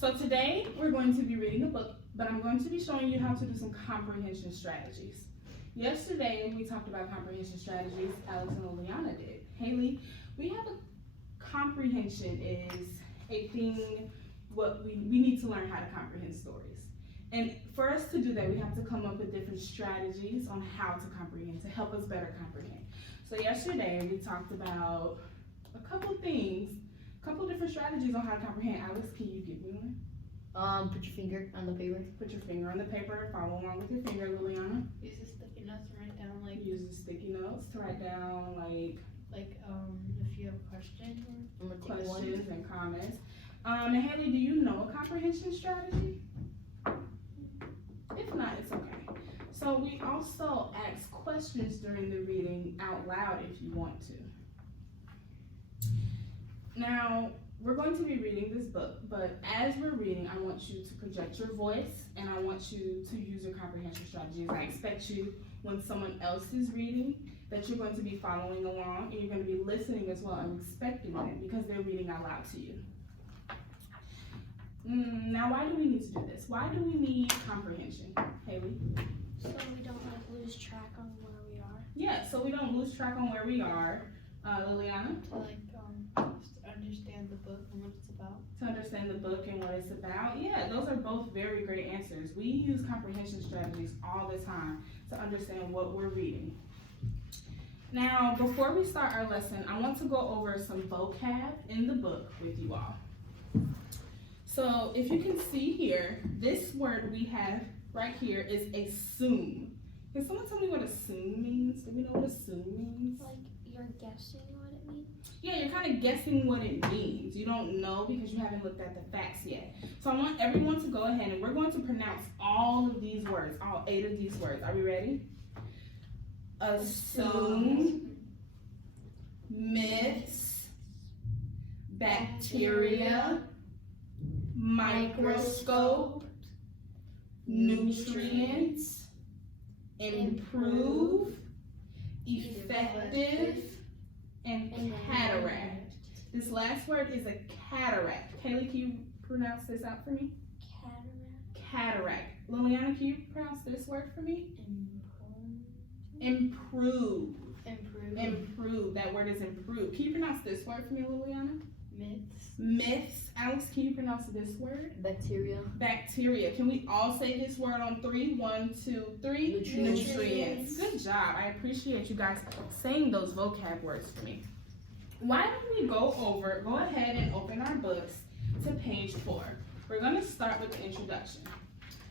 So today we're going to be reading a book, but I'm going to be showing you how to do some comprehension strategies. Yesterday we talked about comprehension strategies, Alex and Liliana did. Haley, we have a comprehension is a thing, what we need to learn how to comprehend stories. And for us to do that, we have to come up with different strategies on how to comprehend, to help us better comprehend. So yesterday we talked about a couple things, a couple different strategies on how to comprehend. Alex, can you give me one? Put your finger on the paper. Put your finger on the paper, follow along with your finger, Liliana. Use the sticky notes to write down Use the sticky notes to write down if you have a question or questions and comments. And Haley, do you know a comprehension strategy? If not, it's okay. So we also ask questions during the reading out loud if you want to. Now, we're going to be reading this book, but as we're reading, I want you to project your voice and I want you to use your comprehension strategies. I expect you, when someone else is reading, that you're going to be following along and you're going to be listening as well and respecting it because they're reading out loud to you. Now, why do we need to do this? Why do we need comprehension, Haley? So we don't lose track on where we are. Yeah, so we don't lose track on where we are. Liliana? to understand the book and what it's about. To understand the book and what it's about. Yeah, those are both very great answers. We use comprehension strategies all the time to understand what we're reading. Now, before we start our lesson, I want to go over some vocab in the book with you all. So, if you can see here, this word we have right here is assume. Can someone tell me what assume means? Do we know what assume means? Like you're guessing what it means? Yeah, you're kind of guessing what it means. You don't know because you haven't looked at the facts yet. So I want everyone to go ahead and we're going to pronounce all of these words, all 8 of these words. Are we ready? Assume, myths, bacteria, microscope, nutrients, improve, effective, and cataract. This last word is a cataract. Kaylee, can you pronounce this out for me? Cataract. Liliana, can you pronounce this word for me? Improve. Improve. That word is improve. Can you pronounce this word for me, Liliana? Myths. Alex, can you pronounce this word? Bacteria. Bacteria. Can we all say this word on 3? 1, 2, 3. Nutrients. Good job. I appreciate you guys saying those vocab words for me. Why don't we go ahead and open our books to page 4. We're going to start with the introduction.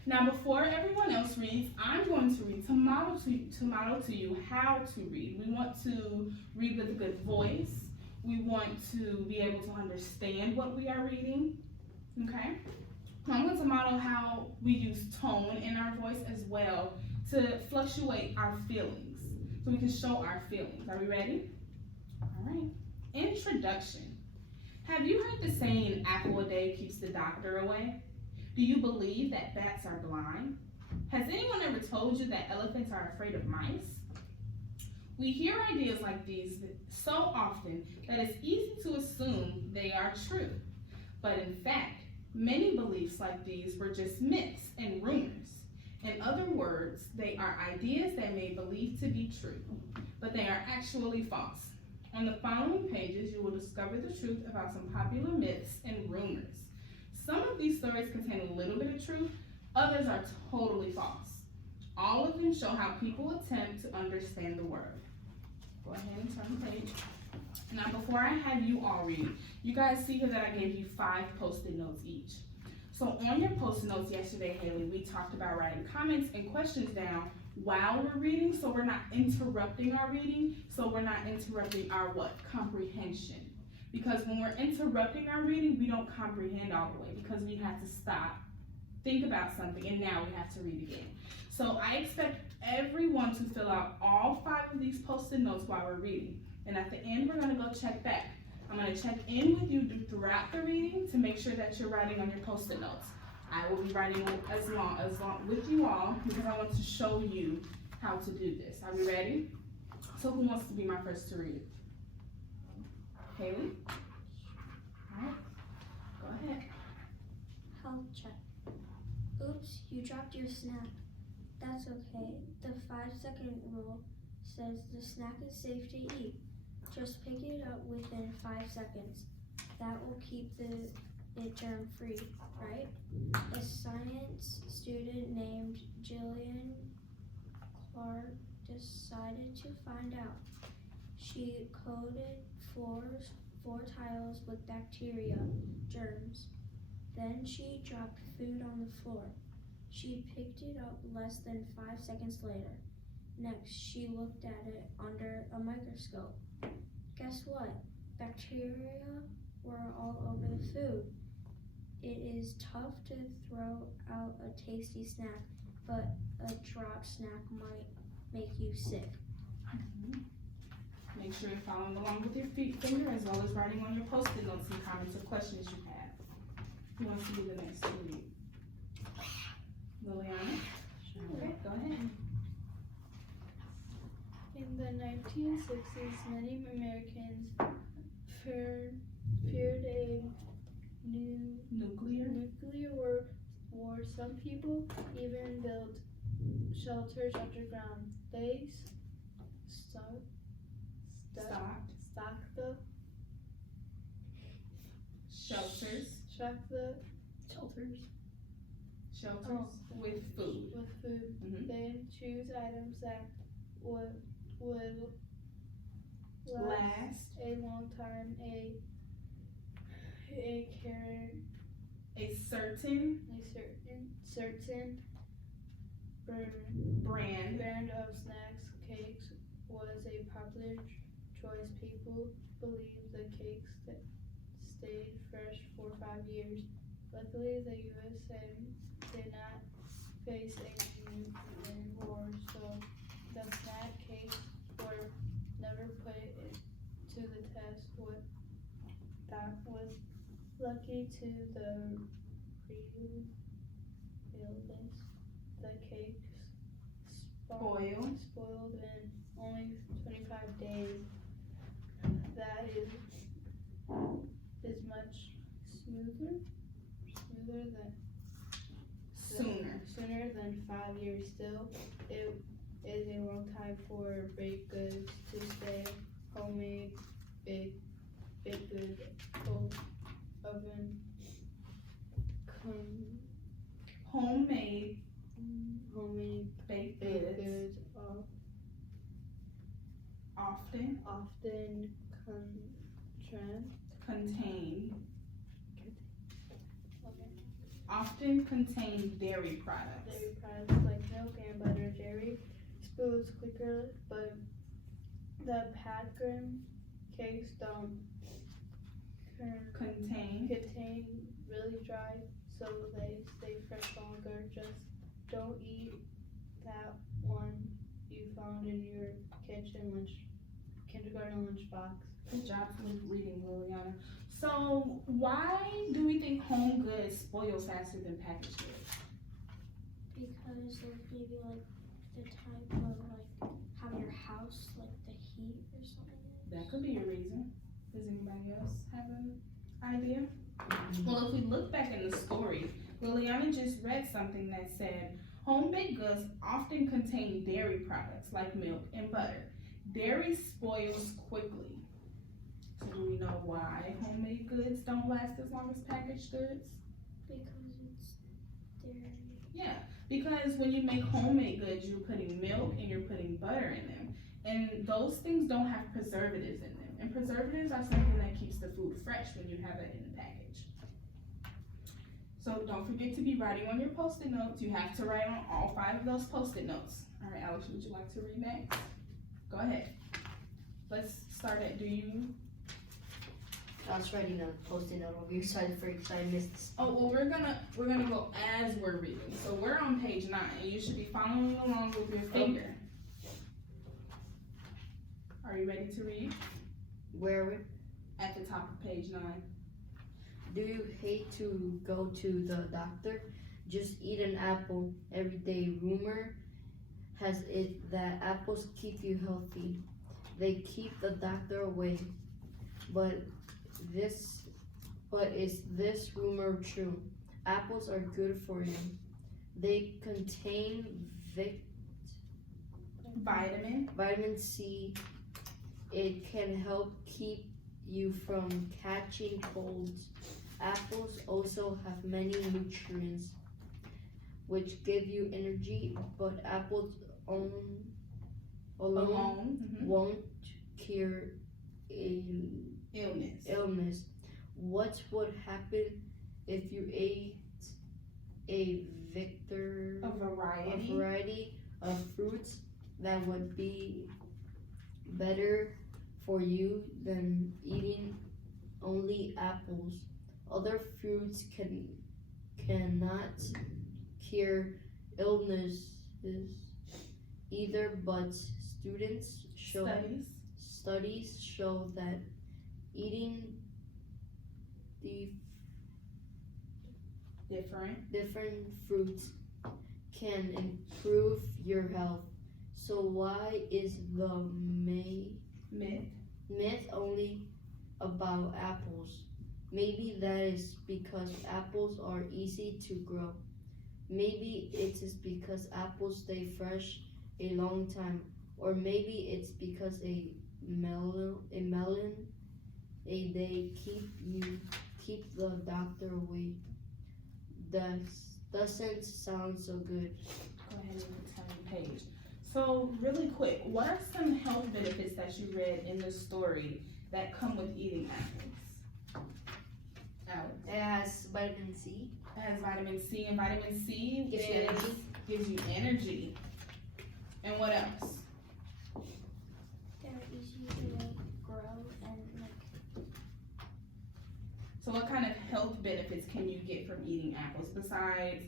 Now, before everyone else reads, I'm going to read to model to you how to read. We want to read with a good voice. We want to be able to understand what we are reading, okay? I'm going to model how we use tone in our voice as well to fluctuate our feelings, so we can show our feelings. Are we ready? All right. Introduction. Have you heard the saying, apple a day keeps the doctor away? Do you believe that bats are blind? Has anyone ever told you that elephants are afraid of mice? We hear ideas like these so often that it's easy to assume they are true. But in fact, many beliefs like these were just myths and rumors. In other words, they are ideas that may believe to be true, but they are actually false. On the following pages, you will discover the truth about some popular myths and rumors. Some of these stories contain a little bit of truth, others are totally false. All of them show how people attempt to understand the word. Go ahead and turn the page. Now, before I have you all read, you guys see here that I gave you 5 post-it notes each. So on your post-it notes yesterday, Haley, we talked about writing comments and questions down while we're reading, so we're not interrupting our reading, so we're not interrupting our what? Comprehension. Because when we're interrupting our reading, we don't comprehend all the way because we have to stop, think about something, and now we have to read again. So I expect everyone to fill out all 5 of these post-it notes while we're reading. And at the end, we're going to go check back. I'm going to check in with you throughout the reading to make sure that you're writing on your post-it notes. I will be writing as long with you all because I want to show you how to do this. Are we ready? So who wants to be my first to read? Haley? All right. Go ahead. Health check. Oops, you dropped your snack. That's okay. The 5-second rule says the snack is safe to eat. Just pick it up within 5 seconds. That will keep it germ free, right? A science student named Jillian Clark decided to find out. She coated four tiles with bacteria germs. Then she dropped food on the floor. She picked it up less than 5 seconds later. Next, she looked at it under a microscope. Guess what? Bacteria were all over the food. It is tough to throw out a tasty snack, but a dropped snack might make you sick. Make sure you're following along with your finger as well as writing on your post-it notes and comments or questions you have. Who wants to be the next to read? Liliana? Okay, go ahead. In the 1960s, many Americans feared a nuclear war. Some people even built shelters underground. They stocked the Shelters with food. Mhm. Then choose items that would Last a long time. a certain certain brand of snacks. Cakes was a popular choice. People believed the cakes stayed fresh for 5 years. Luckily, the USA did not face a nuclear war, so the snack cakes were never put to the test. What that was lucky to the realist, the cakes spoiled in only 25 days. That is much smoother than sooner than 5 years. Still, it is a long time for baked goods to stay. Homemade baked goods, oven, homemade baked baked goods goods often contain dairy products. Dairy products like milk and butter. Dairy spoils quicker, but the packaged cakes don't Contain really dry, so they stay fresh longer. Just don't eat that one you found in your kindergarten lunchbox. Good job for reading, Liliana. So why do we think home goods spoil faster than packaged goods? Because of maybe like the type of like how your house, like the heat or something is. That could be a reason. Does anybody else have an idea? Well, if we look back in the story, Liliana just read something that said home baked goods often contain dairy products like milk and butter. Dairy spoils quickly. So do we know why homemade goods don't last as long as packaged goods? Because it's dairy. Yeah, because when you make homemade goods, you're putting milk and you're putting butter in them. And those things don't have preservatives in them. And preservatives are something that keeps the food fresh when you have it in the package. So don't forget to be writing on your post-it notes. You have to write on all 5 of those post-it notes. All right, Alex, would you like to read next? Go ahead. Let's start at do you? I was writing a post-it note over here, so I missed this. Oh, well, we're gonna go as we're reading. So we're on page 9, and you should be following along with your finger. Are you ready to read? Where are we? At the top of page 9. Do you hate to go to the doctor? Just eat an apple every day. Rumor has it that apples keep you healthy. They keep the doctor away. But is this rumor true? Apples are good for you. They contain vitamin C. It can help keep you from catching colds. Apples also have many nutrients which give you energy, but apples alone won't cure a illness. What would happen if you ate a variety of fruits that would be better for you than eating only apples? Other fruits cannot cure illnesses either, but studies show that eating the different fruits can improve your health. So why is the myth only about apples? Maybe that is because apples are easy to grow. Maybe it is because apples stay fresh a long time. Or maybe it's because a melon a day keep the doctor away. Doesn't sound so good. Go ahead and turn the page. So really quick, what are some health benefits that you read in the story that come with eating apples? Alex? It has vitamin C. It has vitamin C, and vitamin C gives you energy. And what else? They're easy to grow and So what kind of health benefits can you get from eating apples besides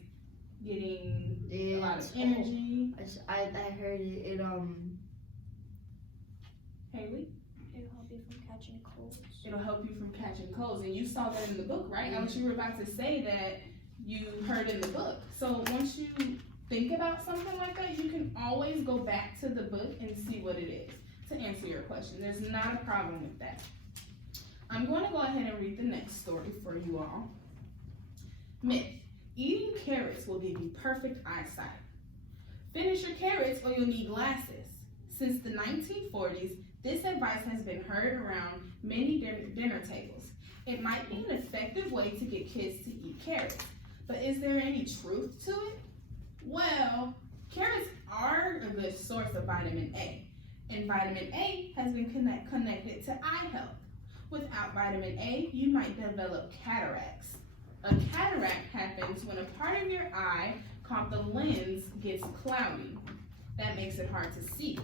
getting a lot of energy? I heard it Haley? it'll help you from catching colds. It'll help you from catching colds, and you saw that in the book, right? Alex, you were about to say that you heard in the book. So once you think about something like that, you can always go back to the book and see what it is to answer your question. There's not a problem with that. I'm going to go ahead and read the next story for you all. Myth: eating carrots will give you perfect eyesight. Finish your carrots or you'll need glasses. Since the 1940s, this advice has been heard around many dinner tables. It might be an effective way to get kids to eat carrots, but is there any truth to it? Well, carrots are a good source of vitamin A, and vitamin A has been connected to eye health. Without vitamin A, you might develop cataracts. A cataract happens when a part of your eye, called the lens, gets cloudy. That makes it hard to see.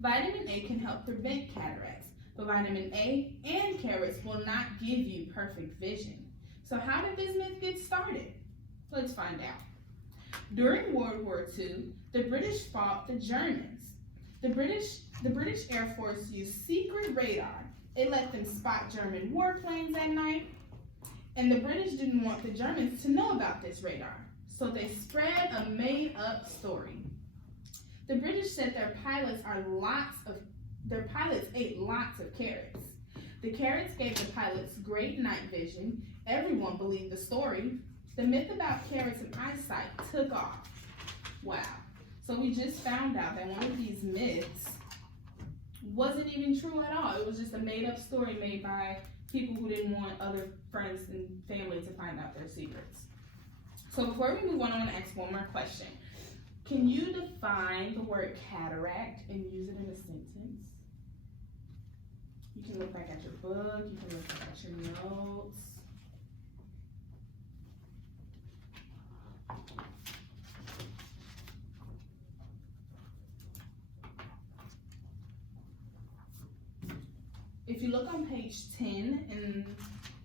Vitamin A can help prevent cataracts, but vitamin A and carrots will not give you perfect vision. So how did this myth get started? Let's find out. During World War II, the British fought the Germans. The British Air Force used secret radar. It let them spot German warplanes at night, and the British didn't want the Germans to know about this radar, so they spread a made-up story. The British said their pilots ate lots of carrots. The carrots gave the pilots great night vision. Everyone believed the story. The myth about carrots and eyesight took off. Wow. So we just found out that one of these myths wasn't even true at all. It was just a made-up story made by people who didn't want other friends and family to find out their secrets. So before we move on, I want to ask one more question. Can you define the word cataract and use it in a sentence? You can look back at your book, you can look back at your notes. If you look on page 10 and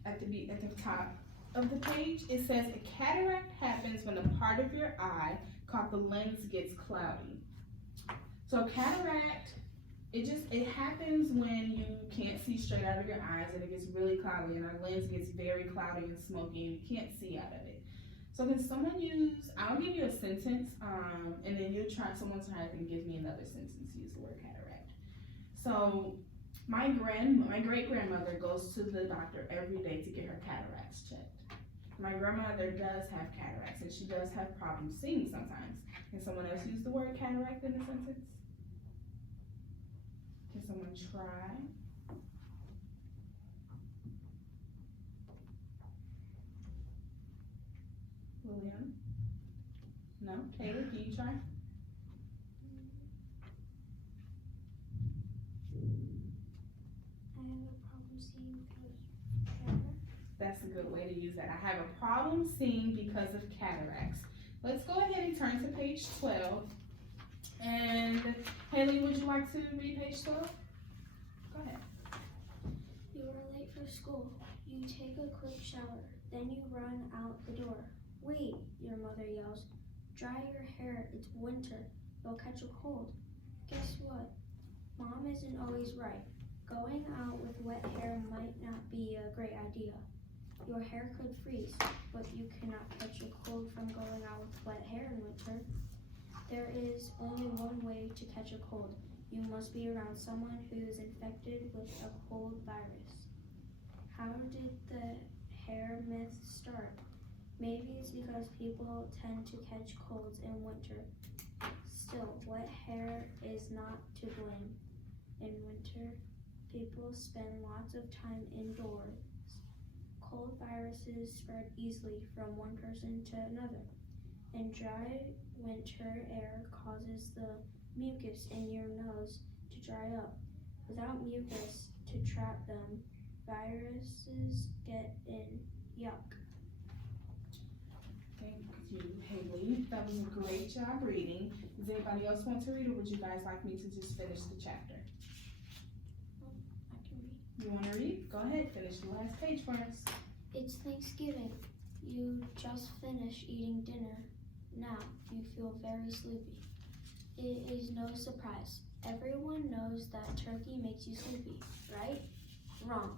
at the top of the page, it says a cataract happens when a part of your eye called the lens gets cloudy. So cataract, it happens when you can't see straight out of your eyes and it gets really cloudy and our lens gets very cloudy and smoky and you can't see out of it. So can someone I'll give you a sentence and then someone try and give me another sentence, use the word cataract. So my great grandmother goes to the doctor every day to get her cataracts checked. My grandmother does have cataracts, and she does have problems seeing sometimes. Can someone else use the word cataract in a sentence? Can someone try? Liliana? No? Kayla, can you try? I have a problem seeing because of cataracts. That's a good way to use that. I have a problem seeing because of cataracts. Let's go ahead and turn to page 12. And Haley, would you like to read page 12? Go ahead. You are late for school. You take a quick shower. Then you run out the door. Wait, your mother yells. Dry your hair. It's winter. You'll catch a cold. Guess what? Mom isn't always right. Going out with wet hair might not be a great idea. Your hair could freeze, but you cannot catch a cold from going out with wet hair in winter. There is only one way to catch a cold. You must be around someone who is infected with a cold virus. How did the hair myth start? Maybe it's because people tend to catch colds in winter. Still, wet hair is not to blame. In winter, people spend lots of time indoors. Cold viruses spread easily from one person to another. And dry winter air causes the mucus in your nose to dry up. Without mucus to trap them, viruses get in. Yuck. Thank you, Haley. That was a great job reading. Does anybody else want to read, or would you guys like me to just finish the chapter? I can read. You want to read? Go ahead, finish the last page for us. It's Thanksgiving. You just finished eating dinner. Now you feel very sleepy. It is no surprise. Everyone knows that turkey makes you sleepy, right? Wrong.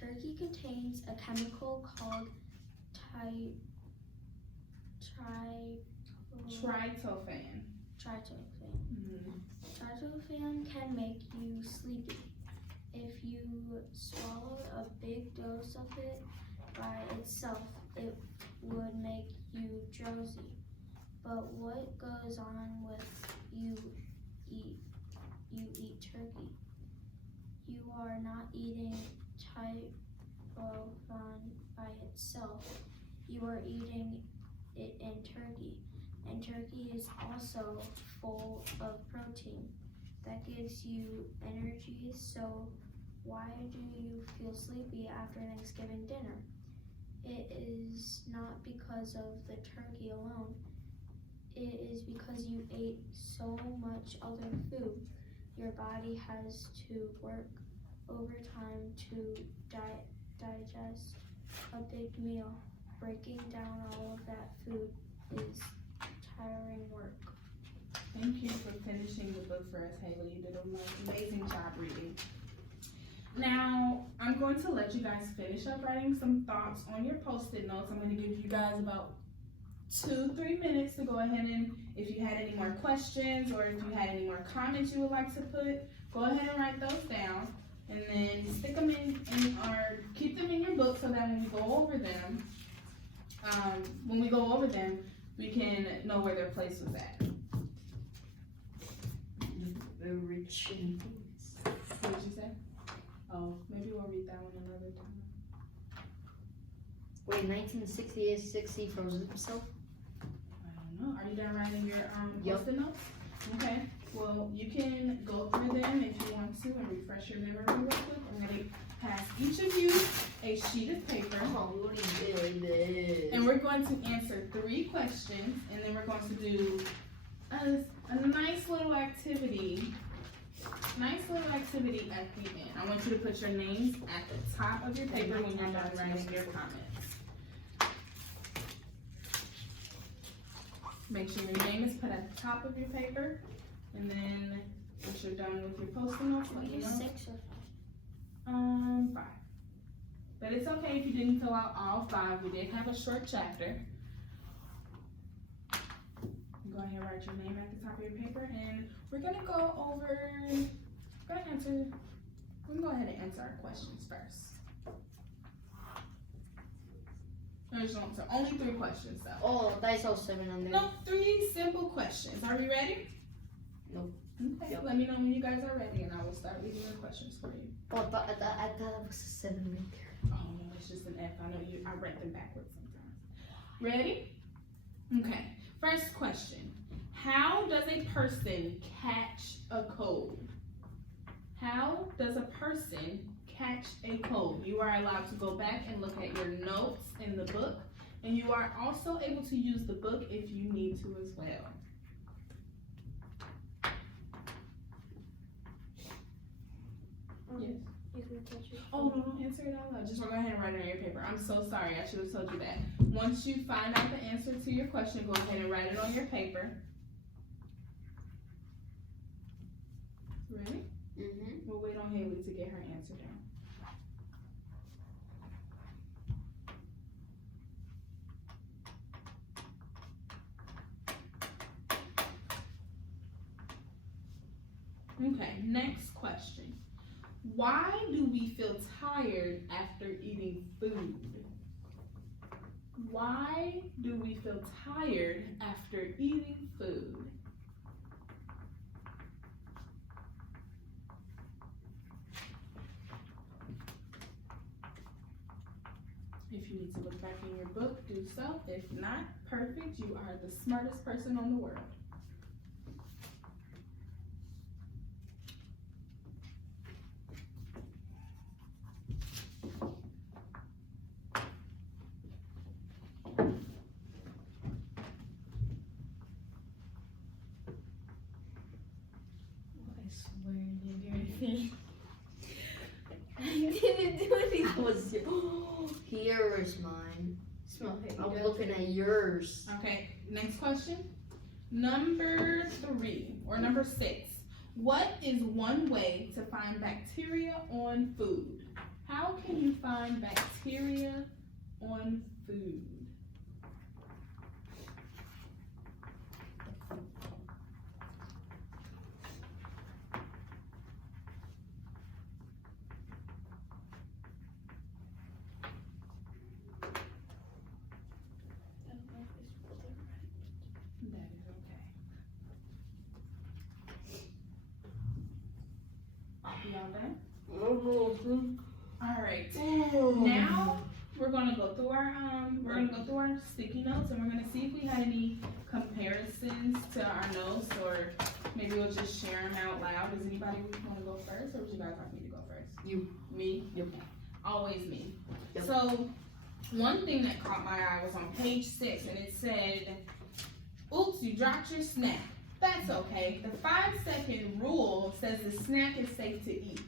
Turkey contains a chemical called Tryptophan. tryptophan. Mm-hmm. Tryptophan can make you sleepy. If you swallowed a big dose of it by itself, it would make you drowsy. But what goes on with you eat turkey? You are not eating tryptophan by itself. You are eating it in turkey. And turkey is also full of protein that gives you energy. So why do you feel sleepy after Thanksgiving dinner? It is not because of the turkey alone. It is because you ate so much other food. Your body has to work overtime to digest a big meal. Breaking down all of that food is tiring work. Thank you for finishing the book for us, Haley. You did an amazing job reading. Now, I'm going to let you guys finish up writing some thoughts on your Post-it notes. I'm going to give you guys about 2-3 minutes to go ahead and, if you had any more questions or if you had any more comments you would like to put, go ahead and write those down. And then stick them in or keep them in your book so that when we go over them, we can know where their place was at. Very rich. What did you say? Oh, maybe we'll read that one another time. Wait, 1960 frozen himself? I don't know. Are you done writing your Yep. Post-it notes? Okay. Well, you can go through them if you want to and refresh your memory real quick. I'm going to pass each of you a sheet of paper. Oh, what are you doing this? And we're going to answer 3 questions, and then we're going to do a nice little activity. Nice little activity at the end. I want you to put your names at the top of your paper when you're done writing your comments. Make sure your name is put at the top of your paper, and then once you're done with your Post-it notes, let me Use know. 6 or 5. 5. But it's okay if you didn't fill out all 5. We did have a short chapter. Go ahead and write your name at the top of your paper, and we're gonna go ahead and answer our questions first. Original answer. Only 3 questions though. Oh, that is all 7 on there. No, 3 simple questions. Are we ready? Nope. Okay, Yep. let me know when you guys are ready and I will start reading the questions for you. Oh, I thought that was a 7 right there. Oh no, it's just an F. I know I read them backwards sometimes. Ready? Okay. First question. How does a person catch a cold? How does a person catch a cold? You are allowed to go back and look at your notes in the book, and you are also able to use the book if you need to as well. Yes. You can catch it. Oh, no, don't answer it out loud. Just go ahead and write it on your paper. I'm so sorry. I should have told you that. Once you find out the answer to your question, go ahead and write it on your paper. Ready? Mm-hmm. We'll wait on Haley to get her answer down. Okay, next question. Why do we feel tired after eating food? Why do we feel tired after eating food? If you need to look back in your book, do so. If not, perfect. You are the smartest person on the world. I swear I didn't do anything. I didn't do anything. That was here is mine. Smell it. I was looking at yours. Okay, next question. Number 3 or number 6. What is one way to find bacteria on food? How can you find bacteria on food? I don't know if I spelled it right. That is okay. Y'all done? All right. Now we're gonna go through our sticky notes and we're gonna see if we had any comparisons to our notes, or maybe we'll just share them out loud. Does anybody want to go first, or would you guys like me to go first? You. Me? Yep. Always me. Yep. So one thing that caught my eye was on page 6, and it said, "Oops, you dropped your snack. That's okay. The 5-second rule says the snack is safe to eat."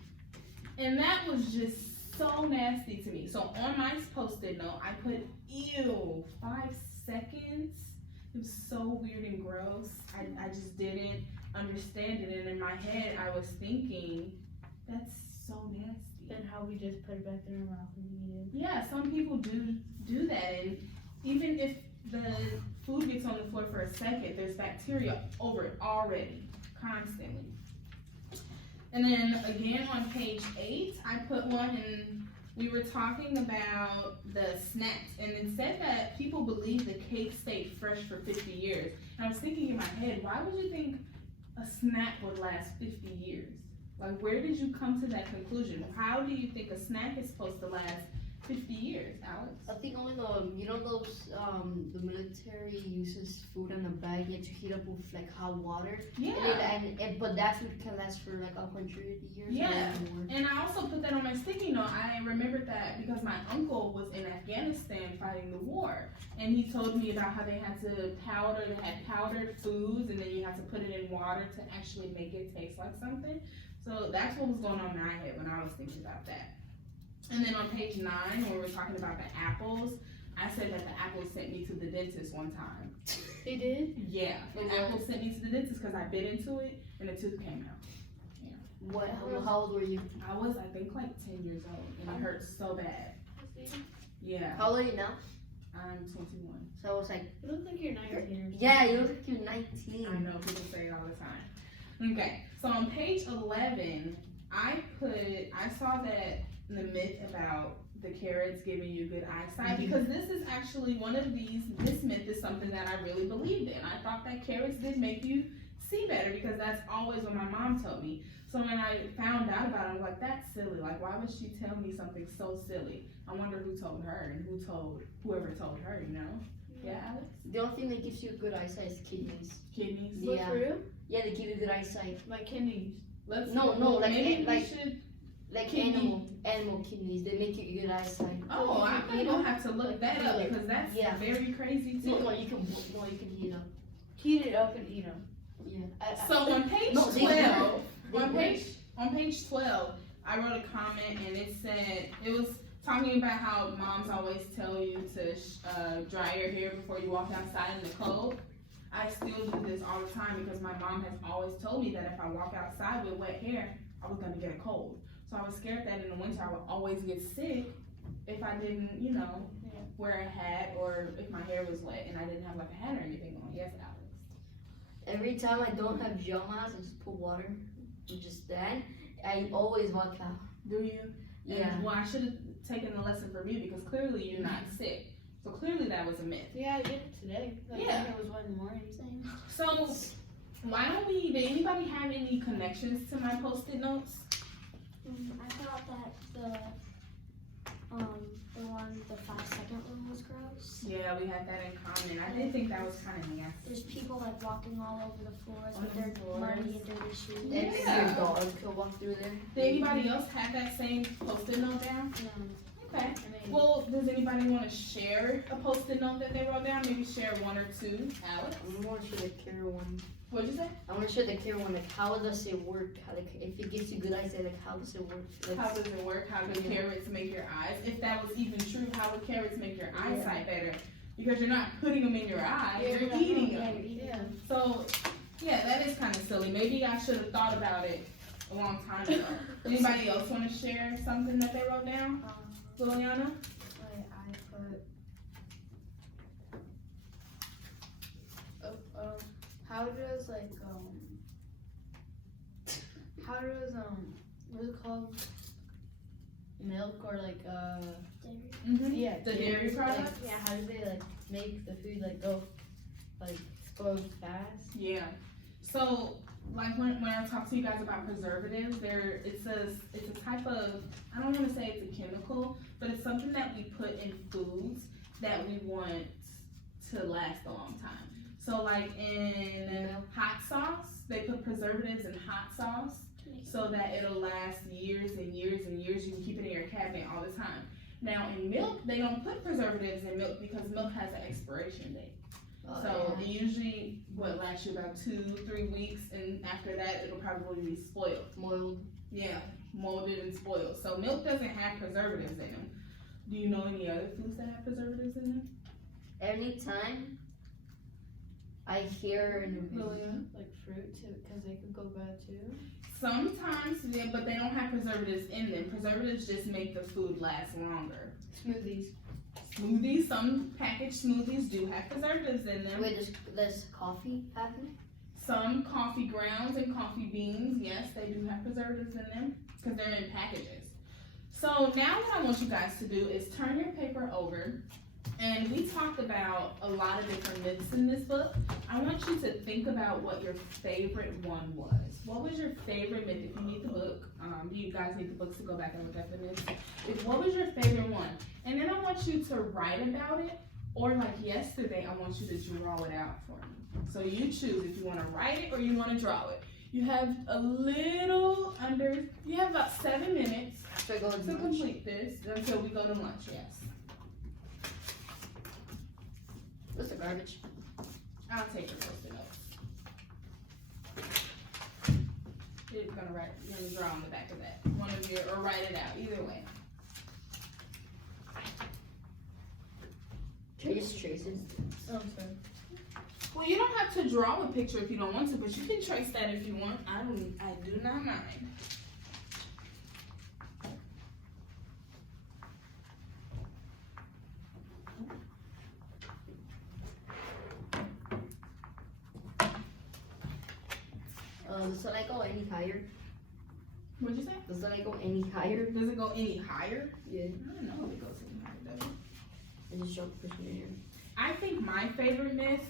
And that was just so nasty to me. So on my post-it note, I put, ew, 5 seconds? It was so weird and gross. I just didn't understand it. And in my head, I was thinking, that's so nasty. Then how we just put it back in our mouth and eat it. Yeah, some people do that. And even if the food gets on the floor for a second, there's bacteria over it already, constantly. And then again on page 8, I put one, and we were talking about the snacks, and it said that people believe the cake stayed fresh for 50 years. And I was thinking in my head, why would you think a snack would last 50 years? Like, where did you come to that conclusion? How do you think a snack is supposed to last 50 years, Alex? I think only the military uses food in a bag to heat up with like hot water. Yeah. But that food can last for like 100 years. Yeah. Or more. And I also put that on my sticky note. I remembered that because my uncle was in Afghanistan fighting the war. And he told me about how they had powdered foods, and then you had to put it in water to actually make it taste like something. So that's what was going on in my head when I was thinking about that. And then on page 9, when we were talking about the apples, I said that the apples sent me to the dentist one time. They did? Yeah, the apple sent me to the dentist because I bit into it and the tooth came out. What? How old were you? I was, I think, like 10 years old, and it hurt so bad. Yeah, How old are you now? I'm 21. So I was like, You look like you're 19. yeah, you look like you're 19. I know, people say it all the time. Okay, so on page 11, I saw that the myth about the carrots giving you good eyesight, because this is actually one of these, this myth is something that I really believed in. I thought that carrots did make you see better, because that's always what my mom told me. So when I found out about it, I was like, that's silly. Like, why would she tell me something so silly? I wonder who told her and whoever told her, you know? Yeah, Alex? The only thing that gives you good eyesight is kidneys. Kidneys? What, Yeah. for real? Yeah, they give you good eyesight. My kidneys. Let's No, like maybe we like should. like Kidney. animal kidneys. They make you good eyesight. Oh, I might gonna have to look that up, Like, because that's yeah. very crazy too. No, you can heat up. Heat it up and eat them. Yeah. So on page No, they 12, work. on page 12, I wrote a comment and it said, it was talking about how moms always tell you to dry your hair before you walk outside in the cold. I still do this all the time because my mom has always told me that if I walk outside with wet hair, I was gonna get a cold. So I was scared that in the winter I would always get sick if I didn't, wear a hat, or if my hair was wet and I didn't have like a hat or anything on. Yes, Alex. Every time I don't have gel mask, I just put water, and just that. I always walk out. Do you? Yeah. And, well, I should have taken the lesson from you, because clearly you're not sick. So clearly that was a myth. Yeah, I did it today. Yeah. It was 1 in the morning. So why don't we, did anybody have any connections to my post-it notes? I thought that the 5-second rule was gross. Yeah, we had that in common. I did think that was kind of nasty. There's people like walking all over the floors On with the their floors. muddy and dirty shoes. Maybe Yeah. your dog could walk through there. Did anybody else have that same post-it note down? No. Okay. Well, does anybody want to share a post-it note that they wrote down? Maybe share 1 or 2. Alex? I want to share the care one. What'd you say? I want to share the care one. Like, how does it work? How, like, if it gives you good eyesight, like, how does it work? Like, How does it work? How do Yeah. carrots make your eyes? If that was even true, how would carrots make your eyesight better? Because you're not putting them in your eye, Yeah, you're you're not- eating Yeah, them. you're eating Yeah. them. So, yeah, that is kind of silly. Maybe I should have thought about it a long time ago. Anybody else want to share something that they wrote down? Liliana? Wait, I put. How does what's it called? Milk or Mm-hmm. yeah, The dairy products? Yeah, how do they make the food go spoil fast? Yeah. So, like when I talk to you guys about preservatives, it's a type of, I don't want to say it's a chemical, but it's something that we put in foods that we want to last a long time. So like in hot sauce, they put preservatives in hot sauce so that it'll last years and years and years. You can keep it in your cabinet all the time. Now in milk, they don't put preservatives in milk because milk has an expiration date. So it usually lasts you about 2-3 weeks, and after that it'll probably be spoiled. Moiled. Yeah, molded and spoiled. So milk doesn't have preservatives in them. Do you know any other foods that have preservatives in them? Anytime I hear Lillian? Like fruit too, because they could go bad too. Sometimes, yeah, but they don't have preservatives in them. Preservatives just make the food last longer. Smoothies. Smoothies, some packaged smoothies do have preservatives in them. wait, does coffee have it? Some coffee grounds and coffee beans, yes, they do have preservatives in them because they're in packages. So now what I want you guys to do is turn your paper over, and we talked about a lot of different myths in this book. I want you to think about what your favorite one was. What was your favorite myth? If you need the book, you guys need the books to go back and look at the myths. What was your favorite one? And then I want you to write about it, or like yesterday, I want you to draw it out for me. So you choose if you want to write it or you want to draw it. You have you have about 7 minutes Should I go to to lunch? complete this until we go to lunch, yes. What's the garbage? I'll take your post-it notes. You're gonna draw on the back of that. One of your, or write it out, either way. Trace traces. Oh, sorry. Well, you don't have to draw a picture if you don't want to, but you can trace that if you want. I do not mind. So I go any higher? What'd you say? Doesn't it go any higher? Does it go any higher? Yeah. I don't know if it goes any higher, does it? I just showed pushing it in. I think my favorite myth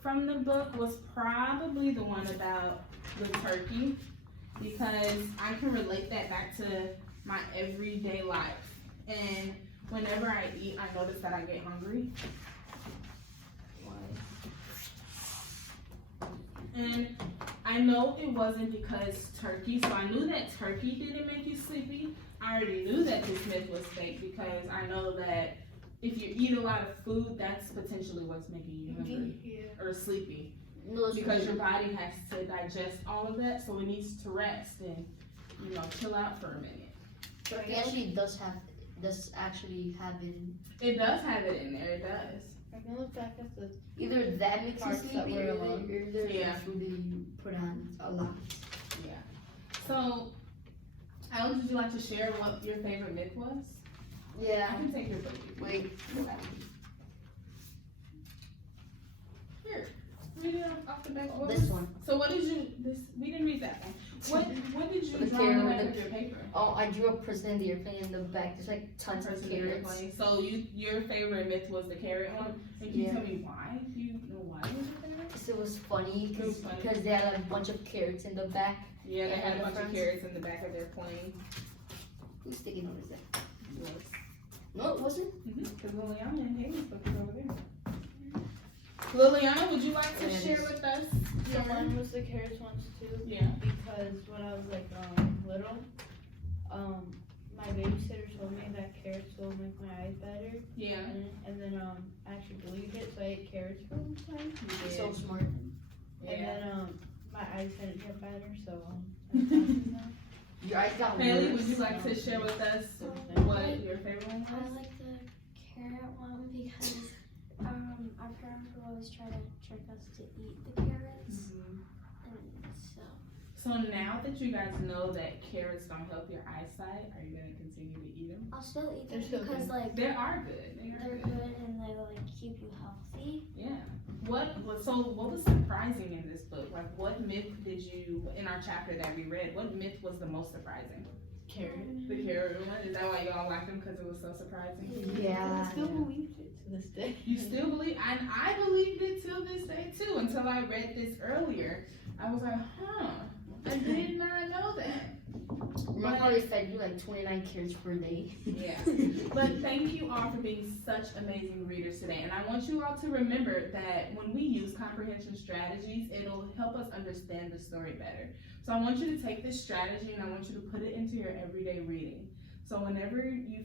from the book was probably the one about the turkey, because I can relate that back to my everyday life. And whenever I eat, I notice that I get hungry. And I know it wasn't because turkey, so I knew that turkey didn't make you sleepy. I already knew that this myth was fake because I know that if you eat a lot of food, that's potentially what's making you hungry Yeah. or sleepy. No, it's Because really- your body has to digest all of that, so it needs to rest and, you know, chill out for a minute. But It actually does actually have it. It does have it in there, it does. I can look back at the Either that makes you Parts that sleepy were or alone. the Yeah. food that you put on a lot. So, Alex, would you like to share what your favorite myth was? I Yeah. can take your book. Wait. Here, read it off the back. What This was- one. So what did you, we didn't read that one. What did you The draw on the carrot back with of your paper? Oh, I drew a person in the airplane in the back. There's like tons of Person carrots. airplane. So your favorite myth was the carrot one? And can you Yeah. tell me why? Do you know why it was your favorite? Because it was funny It was funny. because they had a bunch of carrots in the back. Yeah, they And had a the bunch of front. carrots in the back of their plane. Who's taking notice that? Yes. No, it wasn't. Because Liliana and Haley's book is over there. Liliana, would you like to There it share is. with us? Yeah, mine was the carrots ones too. Yeah. Because when I was like little, my babysitter told me that carrots will make my eyes better, Yeah. and then I actually believed it, so I ate carrots for a long time. You So did. smart. And Yeah. then my eyes didn't get better, so I'm happy now. Your eyes got Haley, worse. would you like to share with us what your favorite one I was? like the carrot one because our parents would always try to trick us to eat the carrots, and so So now that you guys know that carrots don't help your eyesight, are you gonna continue to eat them? I'll still eat them They're still because like They are good. They are they're good. good and they like keep you healthy. Yeah. What was surprising in this book? Like, what myth did you, in our chapter that we read, what myth was the most surprising? Carrot. The carrot one? Is that why y'all liked them? Because it was so surprising? Yeah. I still believed it to this day. You still believe, and I believed it till this day too, until I read this earlier. I was like, huh, I did not know that. My father fed you like 29 carrots per day. Yeah. But thank you all for being such amazing readers today. And I want you all to remember that when we use comprehension strategies, it'll help us understand the story better. So I want you to take this strategy and I want you to put it into your everyday reading. So whenever you feel